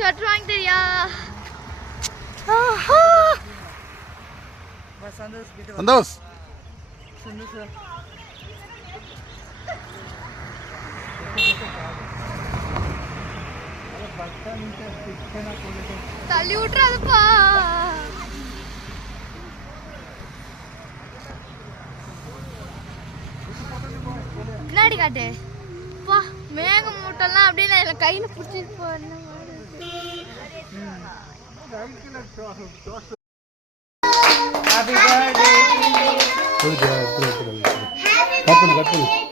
Sweater வாங்கி தெரியா? சந்தோஷ் தள்ளி விட்டுறாதுப்பா. பின்னாடி காட்டு பா. மேக மூட்டெல்லாம் அப்படியே நான் கையில பிடிச்சிட்டு போன கட் பண்ணு